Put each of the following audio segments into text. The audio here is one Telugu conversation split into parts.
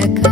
the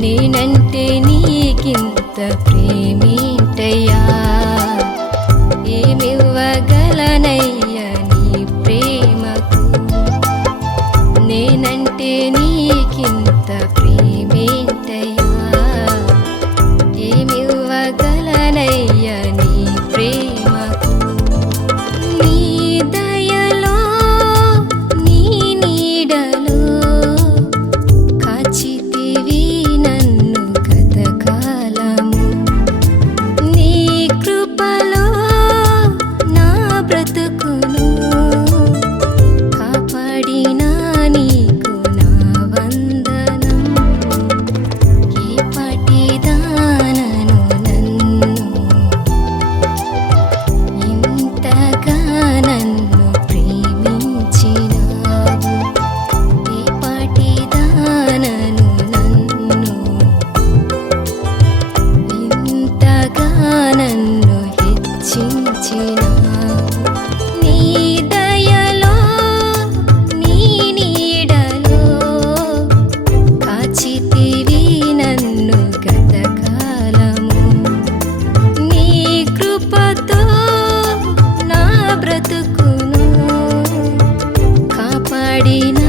నేనంటే నీకింత ప్రేమేంటయ్యా? ఏమివ్వగలనయ్యా నీ ప్రేమకు? నేనంటే నీకింత ప్రేమ दी